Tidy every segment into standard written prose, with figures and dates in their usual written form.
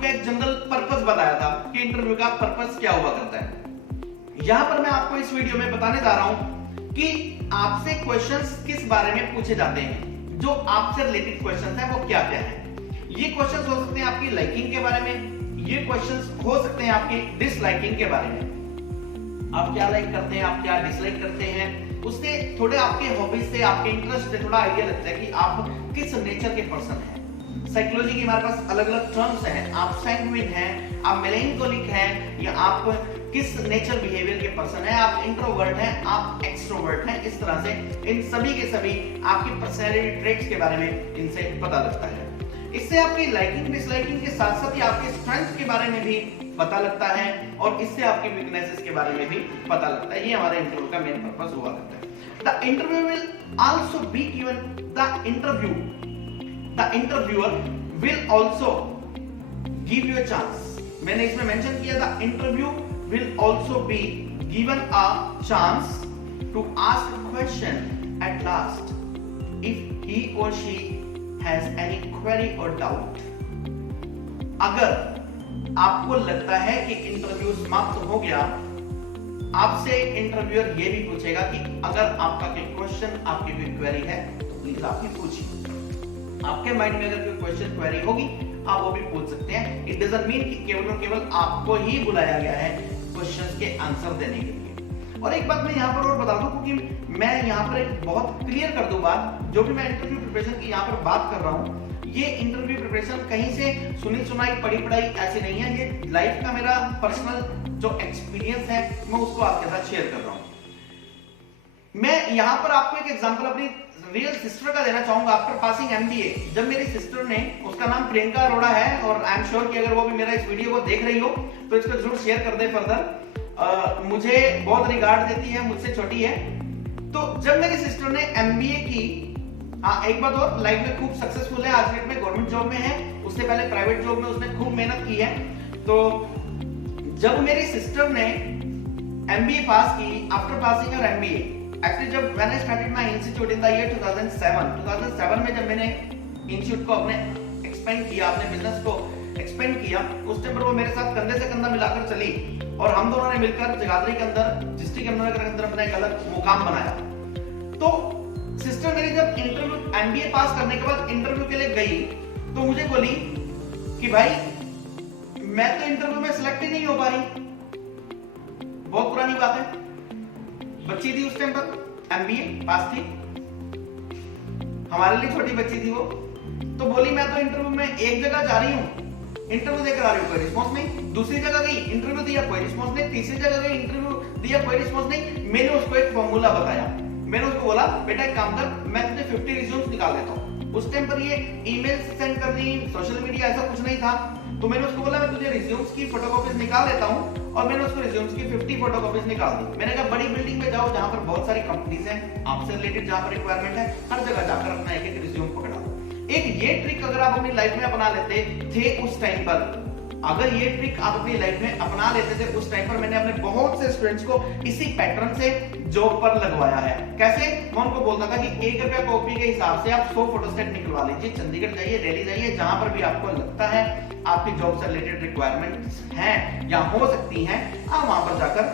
का एक general purpose बताया था कि इंटरव्यू का पर्पस क्या हुआ करता है। यहां पर मैं आपको इस वीडियो में बताने जा रहा हूं कि आपसे क्वेश्चंस किस बारे में पूछे जाते हैं, जो आपसे रिलेटेड क्वेश्चंस हैं वो क्या क्या हैं। ये क्वेश्चंस हो सकते हैं आपकी लाइकिंग के बारे में, ये क्वेश्चंस हो सकते हैं आपकी डिसलाइकिंग के बारे में। आप क्या लाइक करते हैं, आप क्या डिसलाइक करते हैं, उससे थोड़े आपके हॉबीज से, आपके इंटरेस्ट से थोड़ा आइडिया लगता है कि आप किस नेचर के पर्सन हैं। साइकोलॉजी की हमारे पास अलग अलग टर्म्स हैं। आप सैंग्विन हैं, आप मेलेंकोलिक हैं, या आप किस नेचर बिहेवियर के पर्सन हैं, आप इंट्रोवर्ट हैं, आप एक्सट्रोवर्ट हैं। इस तरह से इन सभी के सभी आपकी पर्सनैलिटी ट्रेट्स के बारे में इनसे पता लगता है। इससे आपकी लाइकिंग डिसलाइकिंग के साथ साथ ही आपके स्ट्रेंथ के बारे में भी पता लगता है, और इससे आपकी वीकनेसेस के बारे में भी पता लगता है। ये हमारे इंटरव्यू का मेन पर्पस हुआ करता है। The interview will also be given the interviewer will also give you a chance. मैंने इसमें मेंशन किया the interview will also be given a chance to ask question at last if he or she has any query or doubt. अगर आपको लगता है कि interview समाप्त हो गया, आपसे इंटरव्यूअर ये भी पूछेगा कि अगर आपका कोई क्वेश्चन, आपकी कोई क्वेरी है तो प्लीज आप ही पूछिए। आपके माइंड में अगर कोई क्वेश्चन क्वेरी होगी आप वो भी पूछ सकते हैं। इट डजंट मीन कि केवल और केवल आपको ही बुलाया गया है क्वेश्चंस के आंसर देने के लिए। और एक बात मैं यहाँ पर और बता दूं, क्योंकि मैं यहाँ पर एक बहुत क्लियर कर दूं बात, जो भी मैं इंटरव्यू प्रिपरेशन की यहाँ पर बात कर रहा हूँ, ये इंटरव्यू प्रिपरेशन कहीं से सुनी सुनाई पढ़ी पढ़ाई ऐसी नहीं है। ये लाइफ का मेरा पर्सनल जो एक्सपीरियंस है मैं उसको आपके साथ शेयर कर रहा हूँ। मैं यहाँ पर आपको एक एग्जांपल अपनी रियल सिस्टर का देना चाहूंगा। आफ्टर पासिंग एमबीए, जब मेरी सिस्टर ने, उसका नाम प्रियंका अरोड़ा है, और आई एम श्योर कि अगर वो भी मेरा इस वीडियो को देख रही हो तो इसको जरूर शेयर कर दे फर्दर। मुझे बहुत रिगार्ड देती है, मुझसे छोटी है। तो जब मेरी सिस्टर ने एमबीए की, एक बात और, लाइफ में खूब सक्सेसफुल है, आज डेट में गवर्नमेंट जॉब में है, उससे पहले प्राइवेट जॉब में उसने खूब मेहनत की है। तो जब मेरी सिस्टर ने एमबीए पास की, आफ्टर पासिंग और एमबीए, एक्चुअली जब when I started my institute in the year 2007 में जब मैंने इंस्टीट्यूट को अपने एक्सपेंड किया, अपने बिजनेस को एक्सपेंड किया, उस टाइम पर वो मेरे साथ कंधे से कंधा मिलाकर चली, और हम दोनों ने मिलकर जगाधरी के अंदर, डिस्ट्रिक्ट यमुनानगर के अंदर अपना एक अलग मुकाम बनाया। तो सिस्टर मेरी जब इंटरव्यू, एमबीए पास करने के बाद इंटरव्यू के लिए गई, तो मुझे बोली कि भाई मैं तो इंटरव्यू में सिलेक्ट ही नहीं हो पा रही। बहुत पुरानी बात है, बच्ची थी उस टाइम पर, एमबीए पास थी, हमारे लिए छोटी बच्ची थी वो। तो बोली मैं तो इंटरव्यू में एक जगह जा रही हूँ, इंटरव्यू देकर आ रही हूँ, कोई रिस्पॉन्स नहीं। दूसरी जगह गई, इंटरव्यू दिया, कोई रिस्पॉन्स नहीं। तीसरी जगह गई, इंटरव्यू दिया, कोई रिस्पॉन्स नहीं। मैंने उसको एक फॉर्मूला बताया। मैंने उसको बोला बेटा एक काम कर, मैं तुझे 50 रिज्यूम्स निकाल देता हूँ। उस टाइम पर ये ईमेल सेंड करनी, सोशल मीडिया ऐसा कुछ नहीं था। तो मैंने उसको बोला मैं तुझे रिज्यूम्स की फोटोकॉपीज निकाल देता हूँ, और मैंने उसको रिज्यूम्स की 50 फोटोकॉपीज निकाल दी। मैंने कहा बड़ी बिल्डिंग में जाओ जहां पर बहुत सारी कंपनीज हैं, आपसे रिलेटेड जहां पर रिक्वायरमेंट है, हर जगह जाकर अपना एक एक रिज्यूम पकड़ा दो। एक ये ट्रिक अगर आप अपनी लाइफ में अपना लेते थे उस टाइम पर, अगर ये ट्रिक आप अपनी लाइफ में अपना लेते थे उस टाइम पर, मैंने अपने बहुत से स्टूडेंट्स को इसी पैटर्न से जॉब पर लगवाया है। कैसे? मैं उनको बोलता था कि 1 रुपया कॉपी के हिसाब से आप 100 फोटोस्टेट निकलवा लीजिए, चंडीगढ़ जाइए, दिल्ली जाइए, जहां पर भी आपको लगता है आपकी जॉब से रिलेटेड रिक्वायरमेंट्स हैं या हो सकती हैं, आप वहां पर जाकर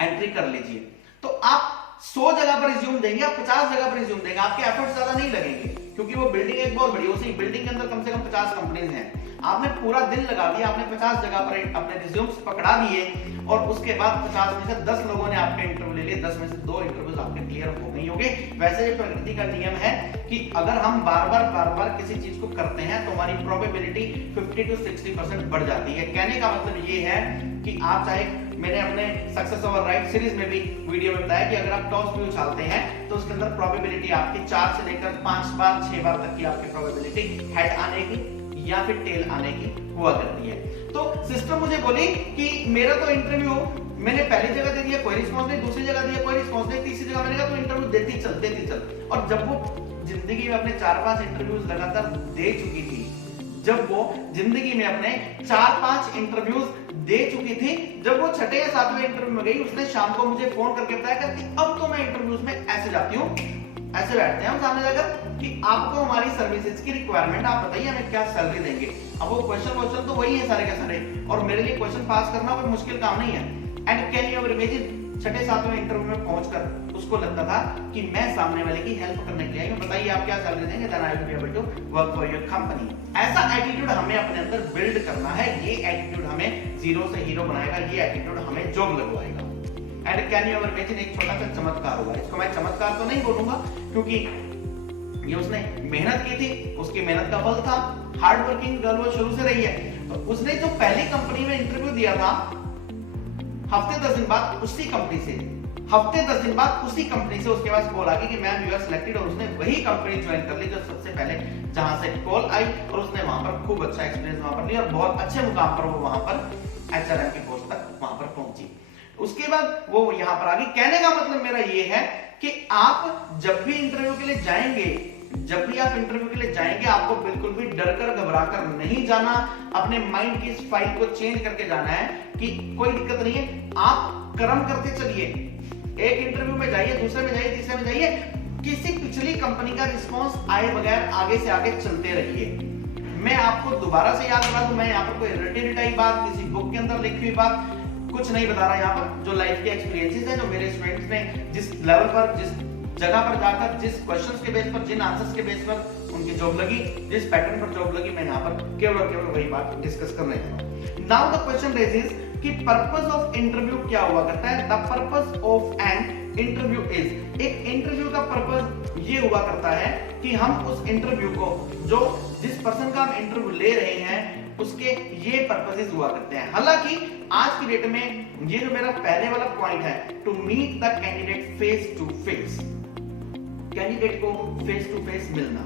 एंट्री कर लीजिए। तो आप 100 जगह पर रिज्यूम देंगे, आप 50 जगह पर रिज्यूम देंगे, आपके एफर्ट्स ज्यादा नहीं लगेंगे, क्योंकि वो बिल्डिंग एक बहुत बड़ी, उसी बिल्डिंग के अंदर कम से कम 50 कंपनीज हैं। आपने पूरा दिन लगा दिया, आपने 50 जगह पर अपने रिज्यूम्स पकड़ा दिए, और उसके बाद 50 में से 10 लोगों ने आपके इंटरव्यू ले लिए, 10 में से 2 इंटरव्यूज आपके क्लियर हो गई होंगे। वैसे ये प्रकृति का नियम है कि अगर हम बार बार किसी चीज को करते हैं तो हमारी प्रोबेबिलिटी 50 to 60% बढ़ जाती है। कहने का मतलब ये है कि आप चाहे, मैंने अपने सक्सेस ओवर राइट सीरीज में भी वीडियो में बताया कि अगर आप टॉस भी उछालते हैं तो उसके अंदर प्रोबेबिलिटी आपकी 4 से लेकर 5 बार 6 बार तक की आपकी प्रोबेबिलिटी हेड आने की या फिर टेल आने की हुआ करती है। तो सिस्टर मुझे बोली कि मेरा तो इंटरव्यू मैंने पहली जगह दे दिया, कोई रिस्पॉन्स नहीं, दूसरी जगह दिया, कोई रिस्पॉन्स नहीं, तीसरी जगह मैंने कहा तो इंटरव्यू देती चल। और जब वो जिंदगी में अपने 4-5 इंटरव्यूज लगातार दे चुकी थी, जब वो जिंदगी में अपने 4-5 इंटरव्यूज दे चुकी थी, जब वो 6ठे या 7वें इंटरव्यू में गई, उसने शाम को मुझे फोन करके बताया कि अब तो मैं इंटरव्यूज में ऐसे जाती हूँ ऐसे बैठते हैं हम सामने जाकर कि आपको हमारी सर्विसेज की रिक्वायरमेंट, आप बताइए हमें क्या सैलरी देंगे। अब वो क्वेश्चन तो वही है सारे के सारे, और मेरे लिए क्वेश्चन पास करना कोई मुश्किल काम नहीं है। And can you ever imagine, छठे सातवें इंटरव्यू में पहुंचकर उसको लगता था कि मैं सामने वाले की हेल्प करने के लिए आई हूं, बताइए आप क्या सैलरी देंगे, then I will be able to work for your company. ऐसा एटीट्यूड हमें अपने अंदर बिल्ड करना है, ये एटीट्यूड हमें जीरो से हीरो बनाएगा, ये एटीट्यूड हमें जॉब लगवाएगा। And can you ever imagine, एक छोटा सा चमत्कार हुआ, इसको मैं चमत्कार तो नहीं बोलूंगा क्योंकि ये उसने मेहनत की थी, उसकी मेहनत का फल था, हार्ड वर्किंग गर्ल वो शुरू से रही है। तो उसने जो पहली कंपनी में इंटरव्यू दिया था, हफ्ते 10 दिन बाद उसी कंपनी से, हफ्ते 10 दिन बाद उसी कंपनी से उसके पास कॉल आ गई कि मैम यू आर सिलेक्टेड, और उसने वही कंपनी ज्वाइन कर ली जो सबसे पहले जहां से कॉल आई, और उसने वहां पर खूब अच्छा एक्सपीरियंस वहां पर लिया और बहुत अच्छे मुकाम पर वो वहां पर एचआरएम की पोस्ट तक वहां पर पहुंची। उसके बाद वो यहां पर आ गई। कहने का मतलब मेरा ये है कि आप जब भी इंटरव्यू के लिए जाएंगे, जब भी आप इंटरव्यू के लिए जाएंगे, आपको बिल्कुल भी डर कर घबरा कर नहीं जाना, अपने माइंड की इस फाइल को चेंज करके जाना है कि कोई दिक्कत नहीं है, आप कर्म करते चलिए। एक इंटरव्यू में जाइए, दूसरे में जाइए, तीसरे में जाइए, किसी पिछली कंपनी का रिस्पांस आए बगैर आगे से आगे चलते रहिए। मैं आपको दोबारा से याद करा दूं, मैं यहाँ पर कोई रटी रटाई बात, किसी बुक के अंदर लिखी हुई बात कुछ नहीं बता रहा यहाँ पर। जो लाइफ के एक्सपीरियंसेस हैं, जो मेरे स्टूडेंट्स ने जिस लेवल पर, जिस जगह पर जाकर, जिस क्वेश्चंस के बेस पर, जिन आंसर्स के बेस पर उनकी जॉब लगी, जिस पैटर्न पर जॉब लगी, मैं यहाँ पर केवल और केवल वही बात डिस्कस करने जा रहा हूँ। नाउ द क्वेश्चन रेजेस कि पर्पस ऑफ इंटरव्यू क्या हुआ करता है। The purpose of an interview is, एक इंटरव्यू का पर्पस ये हुआ करता है कि हम उस इंटरव्यू को, जो जिस पर्सन का हम इंटरव्यू ले रहे हैं, उसके ये पर्पसेस हुआ करते हैं। हालांकि आज की डेट में ये जो मेरा पहले वाला पॉइंट है, to meet the candidate face to face, candidate को फेस टू फेस मिलना,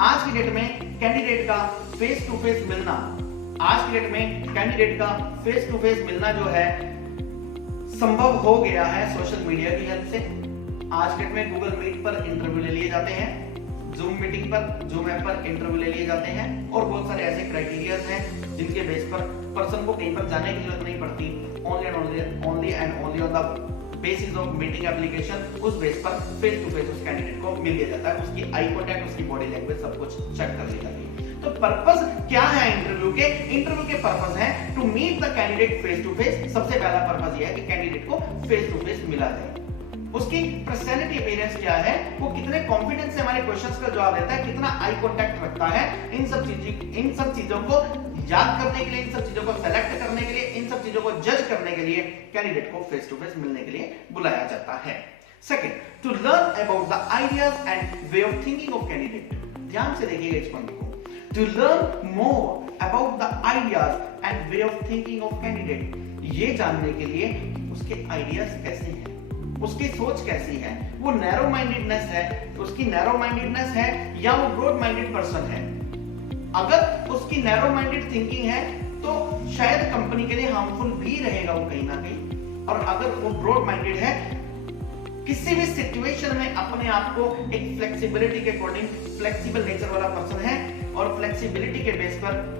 आज की डेट में कैंडिडेट का फेस टू फेस मिलना, आज की डेट में कैंडिडेट का फेस टू फेस मिलना जो है संभव हो गया है सोशल मीडिया की हेल्प से। आज की डेट में गूगल मीट पर इंटरव्यू ले लिए जाते हैं, जूम मीटिंग पर, जूम ऐप पर इंटरव्यू ले लिए जाते हैं, और बहुत सारे ऐसे क्राइटेरियाज हैं जिनके बेस पर पर्सन को कहीं पर जाने की जरूरत नहीं पड़ती, only and only on the basis of meeting application, उस बेस पर फेस टू फेस उस कैंडिडेट को मिल लिया जाता है, उसकी आई कांटेक्ट, उसकी बॉडी लैंग्वेज सब कुछ चेक कर ली जाती है। तो पर्पस क्या है इंटरव्यू के? इंटरव्यू के पर्पस है to meet the candidate face to face. सबसे पहला पर्पस यह है कि कैंडिडेट को फेस टू फेस मिला जाए, उसकी पर्सनैलिटी अपीयरेंस क्या है, वो कितने कॉन्फिडेंस से हमारे क्वेश्चंस का जवाब देता है, कितना आई कांटेक्ट रखता है, इन सब चीजों को याद करने के लिए, इन सब चीजों को सेलेक्ट करने के लिए, इन सब चीजों को जज करने के लिए कैंडिडेट को फेस टू फेस मिलने के लिए बुलाया जाता है। Second, to learn about the ideas and way of thinking of candidate. ध्यान से देखिएगा इस पॉइंट को। To learn more about the ideas and way of thinking of candidate, ये जानने के लिए उसके आइडियाज कैसे हैं, उसकी सोच कैसी है, वो नैरो माइंडेडनेस है, उसकी नैरो माइंडेडनेस है या वो ब्रॉड माइंडेड पर्सन है। अगर उसकी नैरो माइंडेड थिंकिंग है तो शायद कंपनी के लिए हार्मफुल भी रहेगा वो कहीं ना कहीं, और अगर वो ब्रॉड माइंडेड है, किसी भी सिचुएशन में अपने आप को एक फ्लेक्सिबिलिटी के अकॉर्डिंग फ्लेक्सिबल नेचर वाला पर्सन है, और फ्लेक्सिबिलिटी के बेस पर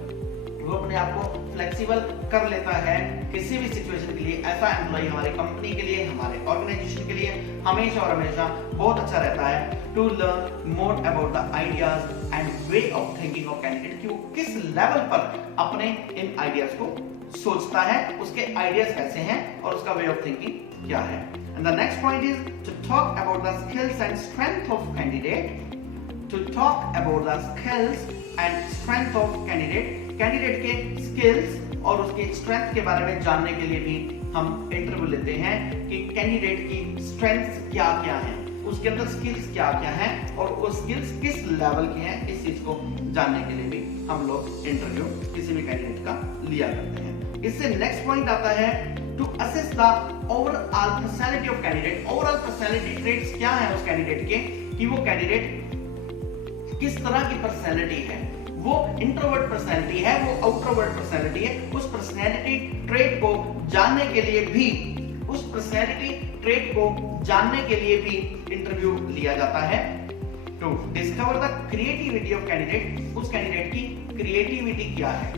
वो अपने आप को फ्लेक्सिबल कर लेता है किसी भी सिचुएशन के लिए, ऐसा एम्प्लॉय हमारी कंपनी के लिए, हमारे ऑर्गेनाइजेशन के लिए हमेशा और हमेशा बहुत अच्छा रहता है। To learn more about the ideas and way of thinking of candidate, कि वो किस लेवल पर अपने इन आइडियाज को सोचता है, उसके आइडियाज कैसे हैं और उसका वे ऑफ थिंकिंग क्या है। And the next point is to talk about the skills and strength of candidate, to talk about the skills and strength of candidate, candidate के स्किल्स और उसके स्ट्रेंथ के बारे में जानने के लिए भी हम इंटरव्यू लेते हैं कि कैंडिडेट की स्ट्रेंथ्स क्या क्या हैं, उसके अंदर स्किल्स क्या क्या हैं और वो स्किल्स किस लेवल के हैं, इस चीज को जानने के लिए भी हम लोग इंटरव्यू किसी भी कैंडिडेट का लिया करते हैं। इससे नेक्स्ट पॉइंट आता है to assess the overall personality of candidate. Overall personality traits क्या है उस कैंडिडेट के, कि वो कैंडिडेट किस तरह की पर्सनालिटी है, वो इंट्रोवर्ट पर्सनालिटी है, वो आउटरोवर्ट पर्सनालिटी है। उस पर्सनालिटी ट्रेट को जानने के लिए भी, उस पर्सनालिटी ट्रेट को जानने के लिए भी इंटरव्यू लिया जाता है। To discover the creativity of candidate, उस कैंडिडेट की क्रिएटिविटी क्या है,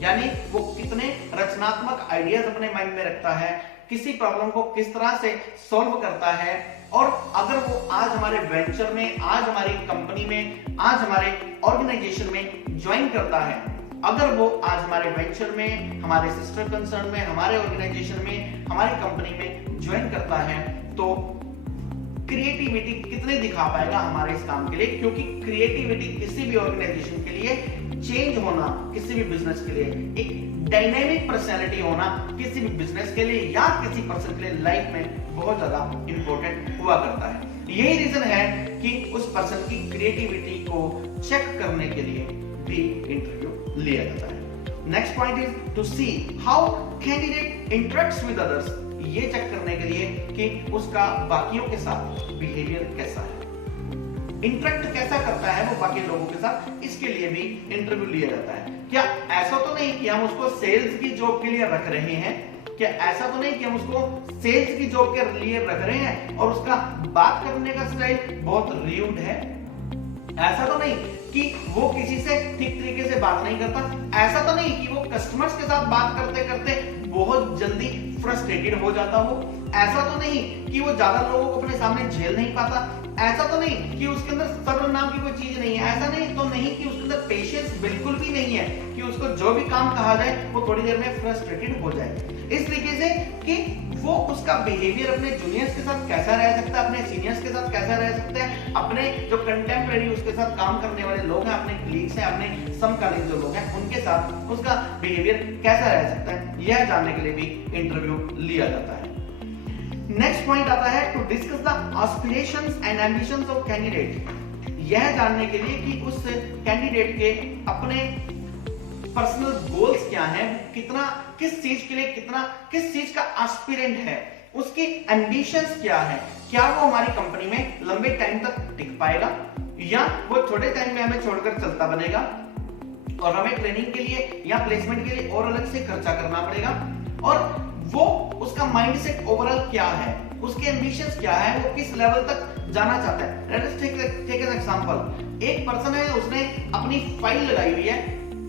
यानी वो कितने रचनात्मक आइडियाज अपने माइंड में रखता है, किसी प्रॉब्लम को किस तरह से सॉल्व करता है, और अगर वो आज हमारे वेंचर में, आज हमारी कंपनी में, आज हमारे ऑर्गेनाइजेशन में ज्वाइन करता है, अगर वो आज हमारे वेंचर में, हमारे सिस्टर कंसर्न में, हमारे ऑर्गेनाइजेशन में, हमारी कंपनी में ज्वाइन करता है, तो क्रिएटिविटी कितने दिखा पाएगा हमारे इस काम के लिए, क्योंकि क्रिएटिविटी किसी भी ऑर्गेनाइजेशन के लिए, चेंज होना किसी भी बिजनेस के लिए, एक डायनेमिक पर्सनालिटी होना किसी भी बिजनेस के लिए या किसी पर्सन के लिए लाइफ में बहुत ज्यादा इंपॉर्टेंट हुआ करता है। यही रीजन है कि उस पर्सन की क्रिएटिविटी को चेक करने के लिए भी इंटरव्यू लिया जाता है। Next point is to see how candidate interacts with others. ये चेक करने के लिए कि उसका बाकियों के साथ बिहेवियर कैसा है, इंटरेक्ट कैसा करता है वो बाकी लोगों के साथ, इसके लिए भी इंटरव्यू लिया जाता है। क्या ऐसा तो नहीं कि हम उसको सेल्स की जॉब के लिए रख रहे हैं, क्या ऐसा तो नहीं कि हम उसको सेल्स की जॉब के लिए रख रहे हैं और उसका बात करने का स्टाइल बहुत र्यूड है, ऐसा तो नहीं कि वो किसी से ठीक तरीके से बात नहीं करता, ऐसा तो नहीं कि वो कस्टमर्स के साथ बात करते करते बहुत जल्दी फ्रस्ट्रेटेड हो जाता हो, ऐसा तो नहीं कि वो ज्यादा लोगों को अपने सामने झेल नहीं पाता, ऐसा तो नहीं कि उसके अंदर सब्र नाम की कोई चीज नहीं है, ऐसा नहीं तो नहीं कि उसके अंदर पेशेंस बिल्कुल भी नहीं है कि उसको जो भी काम कहा जाए वो थोड़ी देर में फ्रस्ट्रेटेड हो जाए। इस तरीके से कि वो उसका बिहेवियर अपने जूनियर्स के साथ कैसा रह सकता है, अपने सीनियर्स के साथ कैसा रह सकता है, अपने जो कंटेम्परेरी उसके साथ काम करने वाले लोग हैं, अपने कलीग्स हैं, अपने समकालीन जो लोग हैं उनके साथ उसका बिहेवियर कैसा रह सकता है, यह जानने के लिए भी इंटरव्यू लिया जाता है। नेक्स्ट पॉइंट आता है to discuss the aspirations and ambitions of candidate. यह जानने के लिए कि उस कैंडिडेट के अपने पर्सनल गोल्स क्या हैं, कितना किस चीज के लिए किस चीज का एस्पिरेंट है, उसकी एम्बिशंस क्या है, क्या वो हमारी कंपनी में लंबे टाइम तक टिक पाएगा या वो छोटे टाइम में हमें छोड़कर चलता बनेगा और हमें ट्रेनिंग के लिए या प्लेसमेंट के लिए और अलग से खर्चा करना पड़ेगा, और वो उसका माइंडसेट ओवरऑल क्या है, उसके एम्बिशंस क्या है, वो किस लेवल तक जाना चाहता है। Let us take an example. एक पर्सन है, उसने अपनी फाइल लगाई हुई है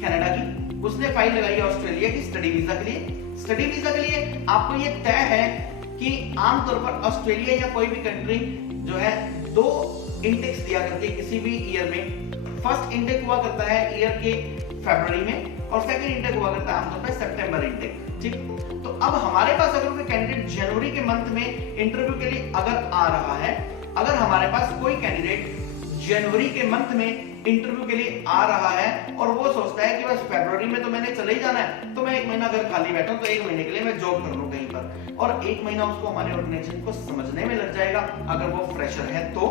कनाडा की, उसने फाइल लगाई है ऑस्ट्रेलिया की स्टडी वीजा के लिए। स्टडी वीजा के लिए आपको ये तय है कि आमतौर पर ऑस्ट्रेलिया या कोई भी कंट्री जो है 2 इंटेक्स दिया करती है किसी भी ईयर में। फर्स्ट इंटेक हुआ करता है ईयर के फरवरी में और सेकंड इंटेक हुआ करता है आमतौर पर सितंबर इंटेक। ठीक, तो अब हमारे पास अगर कोई कैंडिडेट जनवरी के मंथ में इंटरव्यू के लिए अगर आ रहा है, अगर हमारे पास कोई कैंडिडेट जनवरी के मंथ में इंटरव्यू के लिए आ रहा है और वो सोचता है कि बस फरवरी में तो मैंने चले ही जाना है, तो मैं 1 महीना अगर खाली बैठा हूं तो 1 महीने के लिए मैं जॉब कर लूं कहीं पर, और 1 महीना उसको हमारे ऑर्गेनाइजेशन को समझने में लग जाएगा अगर वो फ्रेशर है तो।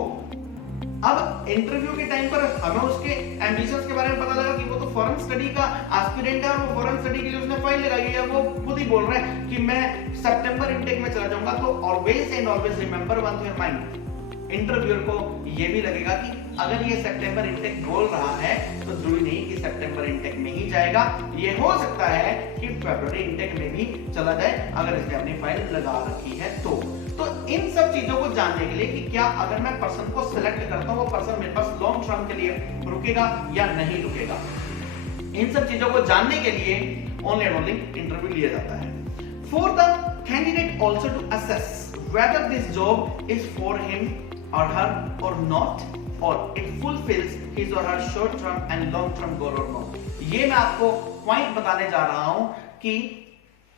अब इंटरव्यू के टाइम पर हमें उसके एम्बिशंस के बारे में पता लगा कि वो तो फॉरेन स्टडी का एस्पिरेंट है और वो फॉरेन स्टडी के लिए उसने फाइल लगाई है, वो खुद ही बोल रहा है कि मैं सितंबर इंटेक में चला जाऊंगा। तो always and always remember one thing in mind, interviewer को ये भी लगेगा कि अगर ये सितंबर इंटेक बोल रहा है तो जरूरी नहीं कि सितंबर इंटेक में ही जाएगा, ये हो सकता है कि फरवरी इंटेक में भी चला जाए अगर इसने अपनी फाइल लगा रखी है तो इन सब चीजों को जानने के लिए कि क्या अगर मैं पर्सन को सिलेक्ट करता हूं वो पर्सन मेरे पास लॉन्ग टर्म के लिए रुकेगा या नहीं रुकेगा, इन सब चीजों को जानने के लिए ओनली एंड ओनली इंटरव्यू लिया जाता है। For the candidate also to assess whether this job is for him or her or not, or it fulfills his or her short term and long term goal or not। ये मैं आपको point बताने जा रहा हूं कि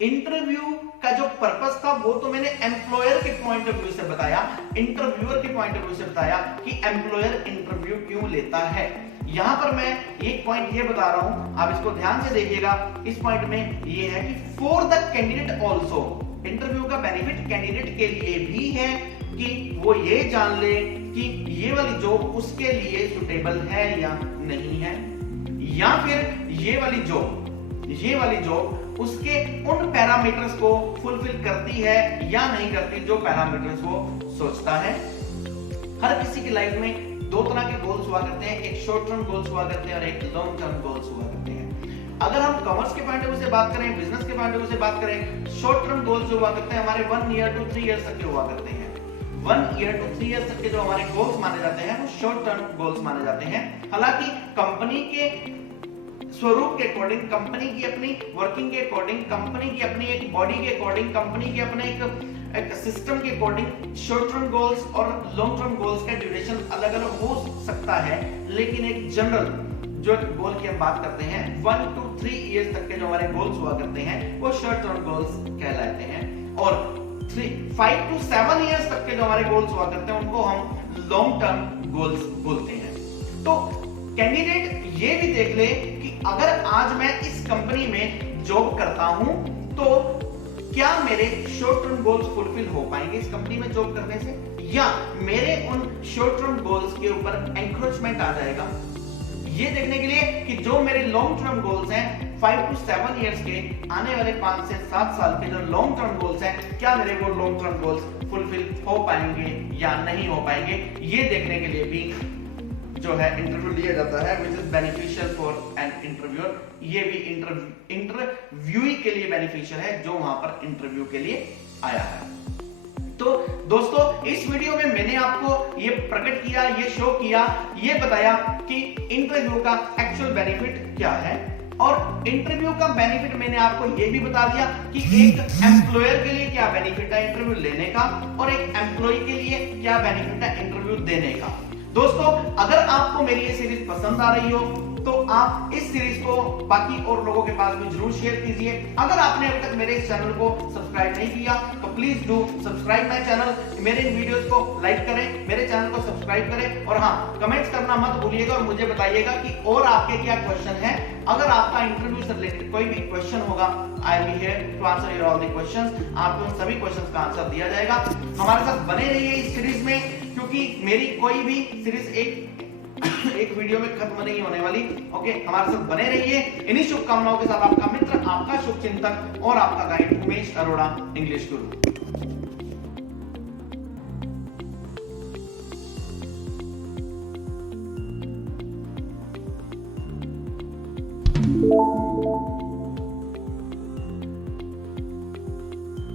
interview का जो पर्पस था वो तो मैंने एम्प्लॉयर के पॉइंट ऑफ व्यू से बताया, इंटरव्यूअर के पॉइंट ऑफ व्यू से बताया कि एम्प्लॉयर इंटरव्यू क्यों लेता है। यहां पर मैं एक पॉइंट ये बता रहा हूं, आप इसको ध्यान से देखिएगा। इस पॉइंट में ये है कि for the candidate also, interview का बेनिफिट कैंडिडेट के लिए भी है कि वो ये जान ले कि ये वाली जॉब उसके लिए सुटेबल है या नहीं है, या फिर ये वाली जॉब उसके उन पैरामीटर्स को फुलफिल करती है या नहीं करती जो पैरामीटर्स वो सोचता है। हर किसी की लाइफ में 2 तरह के गोल्स हुआ करते हैं, एक शॉर्ट टर्म गोल्स हुआ करते हैं और एक लॉन्ग टर्म गोल्स हुआ करते हैं। अगर हम कॉमर्स के पॉइंट ऑफ व्यू से बात करें, बिजनेस के पॉइंट ऑफ व्यू से बात करें, शॉर्ट टर्म गोल्स जो हुआ करते हैं हमारे 1 ईयर टू 3 ईयर तक के हुआ करते हैं। 1 ईयर टू 3 ईयर तक के जो हमारे गोल्स माने जाते हैं वो शॉर्ट टर्म गोल्स माने जाते हैं। हालांकि कंपनी के स्वरूप के अकॉर्डिंग, कंपनी की अपनी वर्किंग के अकॉर्डिंग, कंपनी की अपनी एक बॉडी के अकॉर्डिंग, कंपनी के अपने एक सिस्टम के अकॉर्डिंग शॉर्ट टर्म गोल्स और लॉन्ग टर्म गोल्स का ड्यूरेशन अलग अलग हो सकता है, लेकिन एक जनरल जो गोल की हम बात करते हैं 1 to 3 इयर्स तक के जो हमारे गोल्स हुआ करते हैं वो शॉर्ट टर्म गोल्स कहलाते हैं, और 5 to 7 इयर्स तक के जो हमारे गोल्स हुआ करते हैं उनको हम लॉन्ग टर्म गोल्स बोलते हैं। तो कैंडिडेट ये भी देख ले कि अगर आज मैं इस कंपनी में जॉब करता हूं तो क्या मेरे शॉर्ट टर्म गोल्स फुलफिल हो पाएंगे इस कंपनी में जॉब करने से, या मेरे उन शॉर्ट टर्म गोल्स के ऊपर एंक्रोचमेंट आ जाएगा। ये देखने के लिए कि जो मेरे लॉन्ग टर्म गोल्स हैं 5 to 7 इयर्स के, आने वाले 5 से 7 साल के जो लॉन्ग टर्म गोल्स हैं, क्या मेरे वो लॉन्ग टर्म गोल्स फुलफिल हो पाएंगे या नहीं हो पाएंगे, ये देखने के लिए भी जो है इंटरव्यू लिया जाता है, which is beneficial for an interviewer। ये भी इंटरव्यूई के लिए बेनिफिशियल है जो वहां पर इंटरव्यू के लिए आया है। तो दोस्तों इस वीडियो में मैंने आपको ये प्रकट किया, ये शो किया, ये बताया कि इंटरव्यू का एक्चुअल बेनिफिट क्या है, और इंटरव्यू का बेनिफिट मैंने आपको ये भी बता दिया कि एक एम्प्लॉयर के लिए क्या बेनिफिट है इंटरव्यू लेने का, और एक एम्प्लॉय के लिए क्या बेनिफिट है इंटरव्यू देने का। दोस्तों अगर आपको मेरी ये सीरीज पसंद आ रही हो तो आप इस सीरीज को बाकी और लोगों के पास भी जरूर शेयर कीजिए। अगर आपने अभी तक मेरे इस चैनल को सब्सक्राइब नहीं किया तो please do subscribe my channel, मेरे इन वीडियोस को लाइक करें, मेरे चैनल को सब्सक्राइब करें, और हाँ कमेंट्स करना मत भूलिएगा और मुझे बताइएगा कि और आपके क्या क्वेश्चन है। अगर आपका इंटरव्यू से रिलेटेड कोई भी क्वेश्चन होगा, I will here to answer your all the questions. आपको उन सभी क्वेश्चंस का आंसर दिया जाएगा। हमारे साथ बने रहिए इस सीरीज में, क्योंकि मेरी कोई भी सीरीज एक वीडियो में खत्म नहीं होने वाली। ओके, हमारे साथ बने रहिए। इन्हीं शुभकामनाओं के साथ आपका मित्र, आपका शुभचिंतक और आपका गाइड उमेश अरोड़ा, इंग्लिश गुरु।